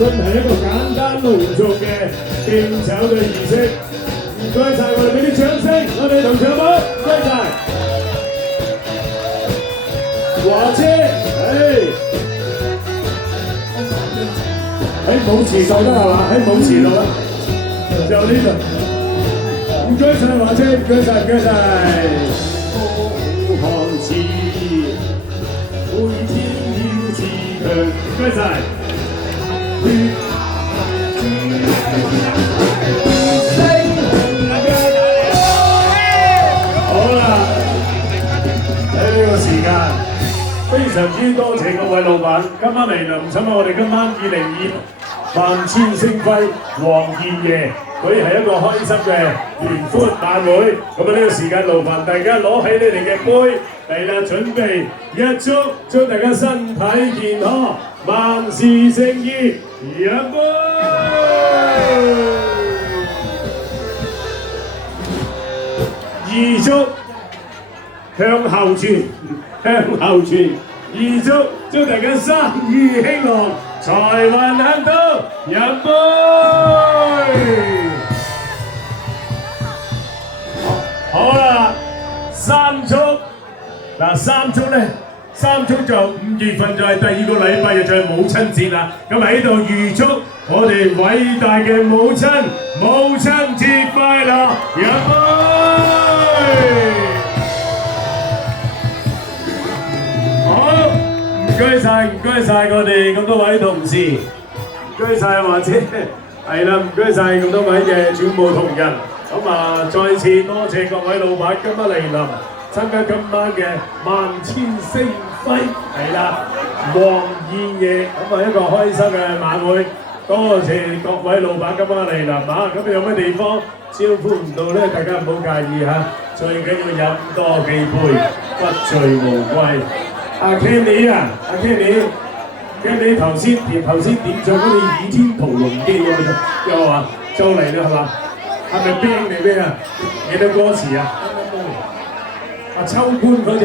進行一個簡單隆重嘅敬酒嘅儀式。唔該晒，我哋俾啲掌聲，我哋同唱好，唔該晒。華姐，冇遲到得係嘛？冇遲到啦，就呢度。唔該晒華姐，唔該晒，唔該晒。好看似每天要自強，唔該晒。好啦，喺呢個時間，非常之多謝各位老闆，今晚嚟臨，請我哋今晚2020萬千星輝黃燕夜，佢係一個開心嘅聯歡晚會。咁啊呢個時間，勞煩大家攞起你哋嘅杯嚟啦，準備一祝大家身體健康，萬事勝意，飲杯！二祝向後傳，二祝大家生意興隆，財運亨通，飲杯！好啦，三祝嗱，三祝就5月份就係第2個禮拜就係母親節啦。咁喺度預祝我哋偉大嘅母親節快樂，飲杯！好，唔該晒我哋咁多位同事，唔該晒華姐，係啦，唔該晒咁多位嘅主務同仁。咁啊，再次多謝各位老闆今日嚟臨，參加今晚嘅萬千星輝，係啦，黃燕夜，咁啊一個開心嘅晚會。多謝各位老闆今晚嚟臨啊！咁有咩地方招呼唔到咧？大家唔好介意嚇，最緊要飲多幾杯，不醉無歸。阿 Kenny 頭先點唱嗰啲《倚天屠龍記》咁樣，又話就嚟啦係嘛？係咪兵嚟咩啊？幾多歌詞啊？阿秋官嗰隻。